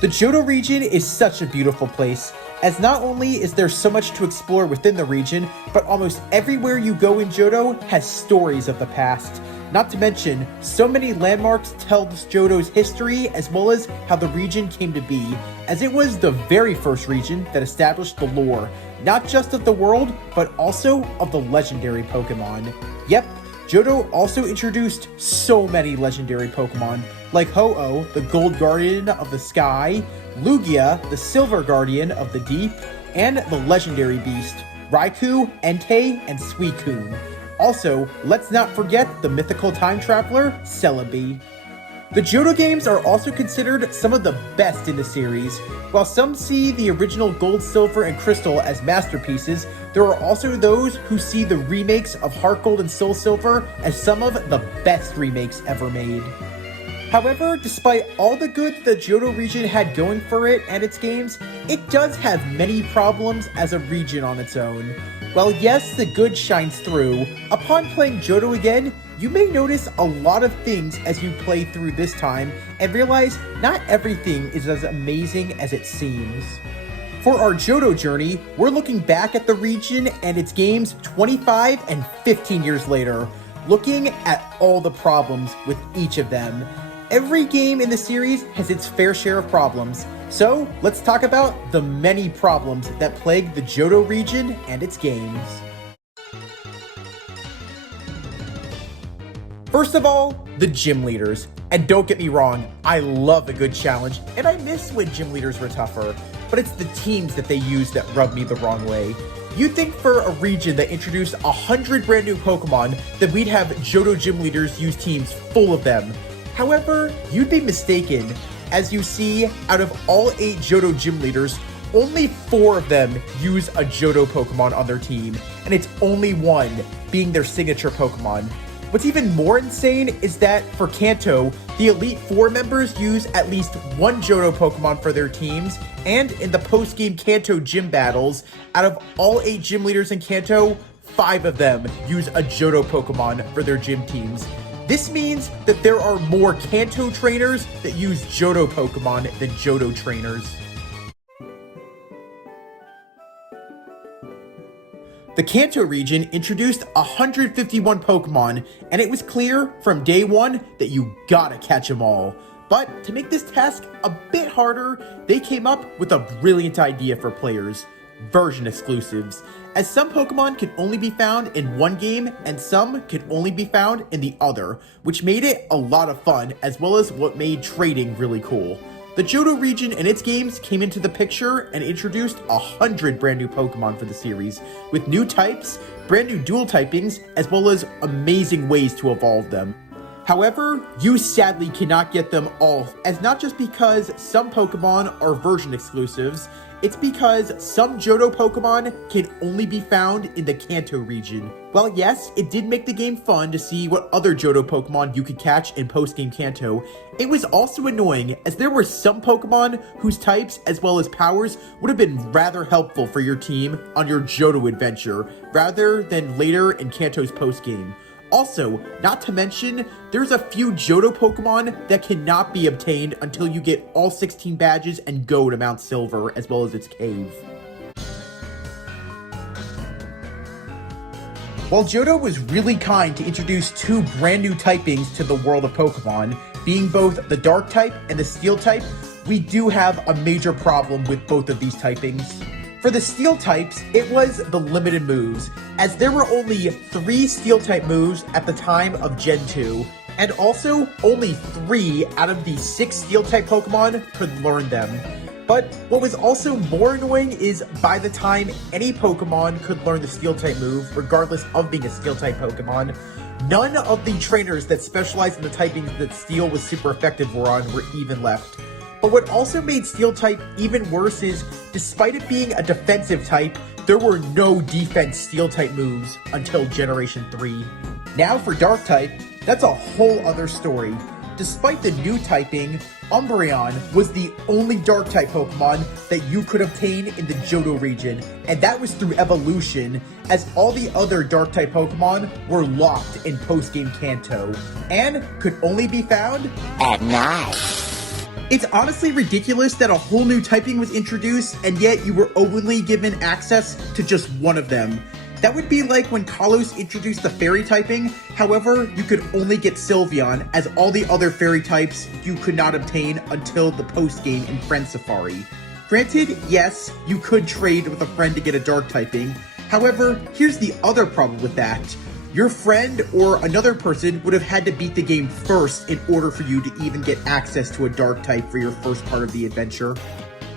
The Johto region is such a beautiful place, as not only is there so much to explore within the region, but almost everywhere you go in Johto has stories of the past. Not to mention, so many landmarks tell Johto's history as well as how the region came to be, as it was the very first region that established the lore, not just of the world, but also of the legendary Pokemon. Yep, Johto also introduced so many legendary Pokemon, like Ho-Oh, the Gold Guardian of the Sky, Lugia, the Silver Guardian of the Deep, and the legendary beast, Raikou, Entei, and Suicune. Also, let's not forget the mythical time traveler, Celebi. The Johto games are also considered some of the best in the series. While some see the original Gold, Silver, and Crystal as masterpieces, there are also those who see the remakes of Heart Gold and Soul Silver as some of the best remakes ever made. However, despite all the good the Johto region had going for it and its games, it does have many problems as a region on its own. While yes, the good shines through, upon playing Johto again, you may notice a lot of things as you play through this time and realize not everything is as amazing as it seems. For our Johto journey, we're looking back at the region and its games 25 and 15 years later, looking at all the problems with each of them. Every game in the series has its fair share of problems, so let's talk about the many problems that plague the Johto region and its games. First of all, the gym leaders. And don't get me wrong, I love a good challenge, and I miss when gym leaders were tougher, but it's the teams that they use that rub me the wrong way. You'd think for a region that introduced 100 brand new Pokemon that we'd have Johto gym leaders use teams full of them. However, you'd be mistaken. As you see, out of all 8 Johto gym leaders, only 4 of them use a Johto Pokemon on their team, and it's only one being their signature Pokemon. What's even more insane is that for Kanto, the Elite 4 members use at least one Johto Pokemon for their teams, and in the post-game Kanto gym battles, out of all 8 gym leaders in Kanto, 5 of them use a Johto Pokemon for their gym teams. This means that there are more Kanto trainers that use Johto Pokemon than Johto trainers. The Kanto region introduced 151 Pokemon, and it was clear from day one that you gotta catch them all. But to make this task a bit harder, they came up with a brilliant idea for players: version exclusives, as some Pokemon can only be found in one game and some can only be found in the other, which made it a lot of fun as well as what made trading really cool. The Johto region and its games came into the picture and introduced 100 brand new Pokemon for the series, with new types, brand new dual typings, as well as amazing ways to evolve them. However, you sadly cannot get them all, as not just because some Pokemon are version exclusives, it's because some Johto Pokemon can only be found in the Kanto region. While yes, it did make the game fun to see what other Johto Pokemon you could catch in post-game Kanto, it was also annoying as there were some Pokemon whose types as well as powers would have been rather helpful for your team on your Johto adventure, rather than later in Kanto's post-game. Also, not to mention, there's a few Johto Pokemon that cannot be obtained until you get all 16 badges and go to Mount Silver, as well as its cave. While Johto was really kind to introduce 2 brand new typings to the world of Pokemon, being both the Dark type and the Steel type, we do have a major problem with both of these typings. For the Steel types, it was the limited moves, as there were only 3 Steel-type moves at the time of Gen 2, and also only 3 out of the 6 Steel-type Pokemon could learn them. But what was also more annoying is by the time any Pokemon could learn the Steel-type move, regardless of being a Steel-type Pokemon, none of the trainers that specialized in the typings that Steel was super effective were on were even left. But what also made Steel-type even worse is, despite it being a defensive type, there were no defense Steel-type moves until Generation 3. Now for Dark-type, that's a whole other story. Despite the new typing, Umbreon was the only Dark-type Pokemon that you could obtain in the Johto region, and that was through evolution, as all the other Dark-type Pokemon were locked in post-game Kanto, and could only be found at night. It's honestly ridiculous that a whole new typing was introduced, and yet you were only given access to just one of them. That would be like when Kalos introduced the fairy typing, however, you could only get Sylveon, as all the other fairy types you could not obtain until the post-game in Friend Safari. Granted, yes, you could trade with a friend to get a dark typing, however, here's the other problem with that. Your friend or another person would have had to beat the game first in order for you to even get access to a dark type for your first part of the adventure.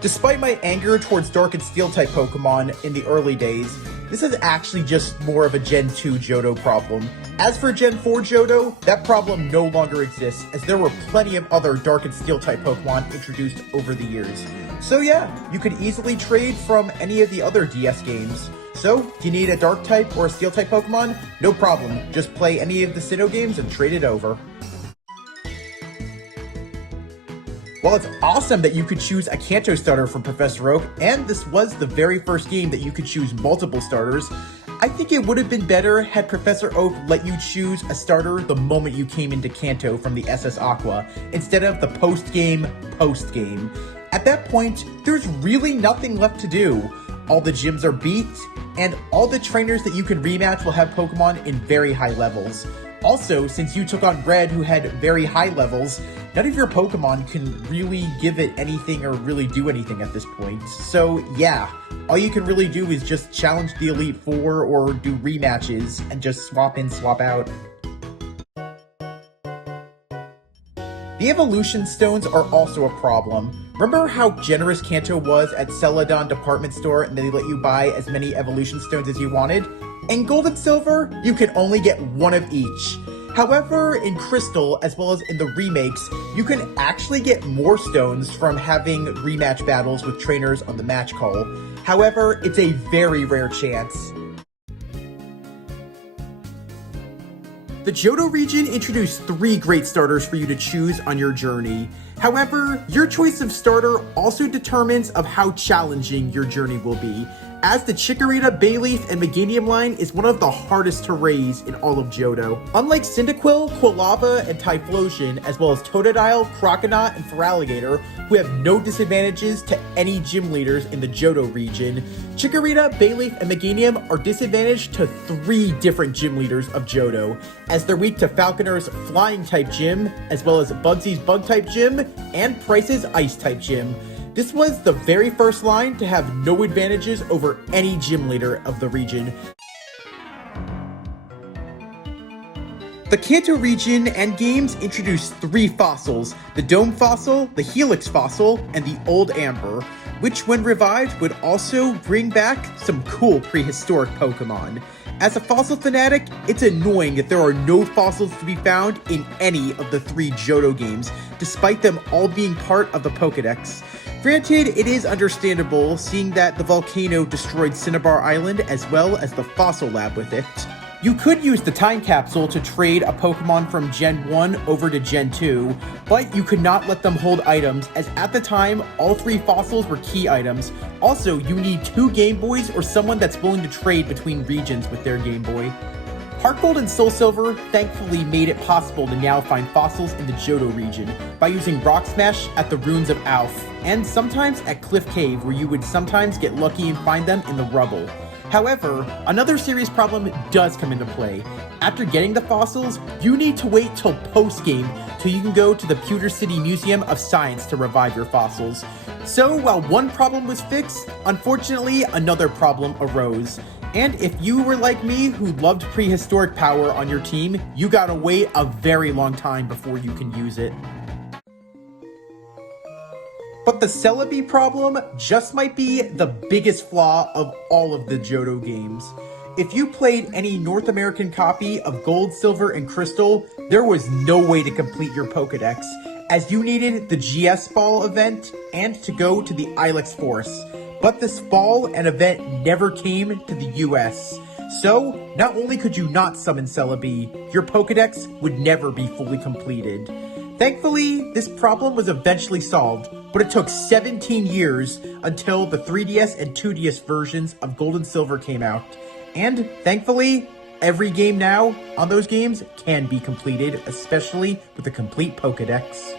Despite my anger towards dark and steel type Pokemon in the early days, this is actually just more of a Gen 2 Johto problem. As for Gen 4 Johto, that problem no longer exists, as there were plenty of other dark and steel type Pokemon introduced over the years. So yeah, you could easily trade from any of the other DS games. So, do you need a dark type or a steel type Pokemon? No problem, just play any of the Sinnoh games and trade it over. While it's awesome that you could choose a Kanto starter from Professor Oak, and this was the very first game that you could choose multiple starters, I think it would have been better had Professor Oak let you choose a starter the moment you came into Kanto from the SS Aqua, instead of the post-game. At that point, there's really nothing left to do. All the gyms are beat, and all the trainers that you can rematch will have Pokemon in very high levels. Also, since you took on Red, who had very high levels, none of your Pokemon can really give it anything or really do anything at this point. So yeah, all you can really do is just challenge the Elite Four or do rematches and just swap in, swap out. The evolution stones are also a problem. Remember how generous Kanto was at Celadon department store and they let you buy as many evolution stones as you wanted? In Gold and Silver, you can only get one of each. However, in Crystal, as well as in the remakes, you can actually get more stones from having rematch battles with trainers on the match call. However, it's a very rare chance. The Johto region introduced 3 great starters for you to choose on your journey. However, your choice of starter also determines of how challenging your journey will be, as the Chikorita, Bayleaf, and Meganium line is one of the hardest to raise in all of Johto. Unlike Cyndaquil, Quilava, and Typhlosion, as well as Totodile, Croconaut, and Feraligatr, who have no disadvantages to any gym leaders in the Johto region, Chikorita, Bayleaf, and Meganium are disadvantaged to 3 different gym leaders of Johto, as they're weak to Falconer's Flying-type gym, as well as Bugsy's Bug-type gym, and Price's Ice-type gym. This was the very first line to have no advantages over any gym leader of the region. The Kanto region and games introduced 3 fossils, the Dome Fossil, the Helix Fossil, and the Old Amber, which when revived would also bring back some cool prehistoric Pokemon. As a fossil fanatic, it's annoying that there are no fossils to be found in any of the 3 Johto games, despite them all being part of the Pokedex. Granted, it is understandable, seeing that the volcano destroyed Cinnabar Island as well as the fossil lab with it. You could use the time capsule to trade a Pokemon from Gen 1 over to Gen 2, but you could not let them hold items, as at the time, all 3 fossils were key items. Also, you need 2 Game Boys or someone that's willing to trade between regions with their Game Boy. Heart Gold and Soul Silver thankfully made it possible to now find fossils in the Johto region by using Rock Smash at the ruins of Alph, and sometimes at Cliff Cave, where you would sometimes get lucky and find them in the rubble. However, another serious problem does come into play. After getting the fossils, you need to wait till post-game till you can go to the Pewter City Museum of Science to revive your fossils. So while one problem was fixed, unfortunately another problem arose. And if you were like me, who loved prehistoric power on your team, you gotta wait a very long time before you can use it. But the Celebi problem just might be the biggest flaw of all of the Johto games. If you played any North American copy of Gold, Silver, and Crystal, there was no way to complete your Pokedex, as you needed the GS Ball event and to go to the Ilex Force. But this fall, an event never came to the US. So, not only could you not summon Celebi, your Pokedex would never be fully completed. Thankfully, this problem was eventually solved, but it took 17 years until the 3DS and 2DS versions of Gold and Silver came out. And thankfully, every game now on those games can be completed, especially with a complete Pokedex.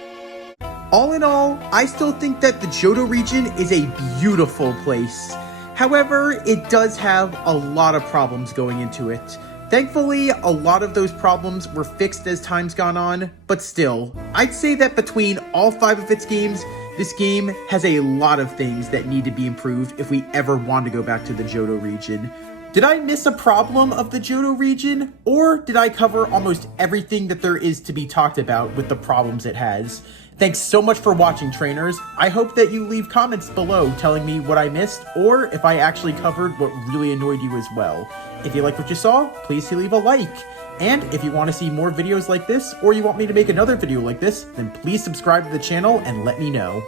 All in all, I still think that the Johto region is a beautiful place. However, it does have a lot of problems going into it. Thankfully, a lot of those problems were fixed as time's gone on, but still, I'd say that between all 5 of its games, this game has a lot of things that need to be improved if we ever want to go back to the Johto region. Did I miss a problem of the Johto region, or did I cover almost everything that there is to be talked about with the problems it has? Thanks so much for watching, trainers. I hope that you leave comments below telling me what I missed, or if I actually covered what really annoyed you as well. If you like what you saw, please leave a like. And if you want to see more videos like this, or you want me to make another video like this, then please subscribe to the channel and let me know.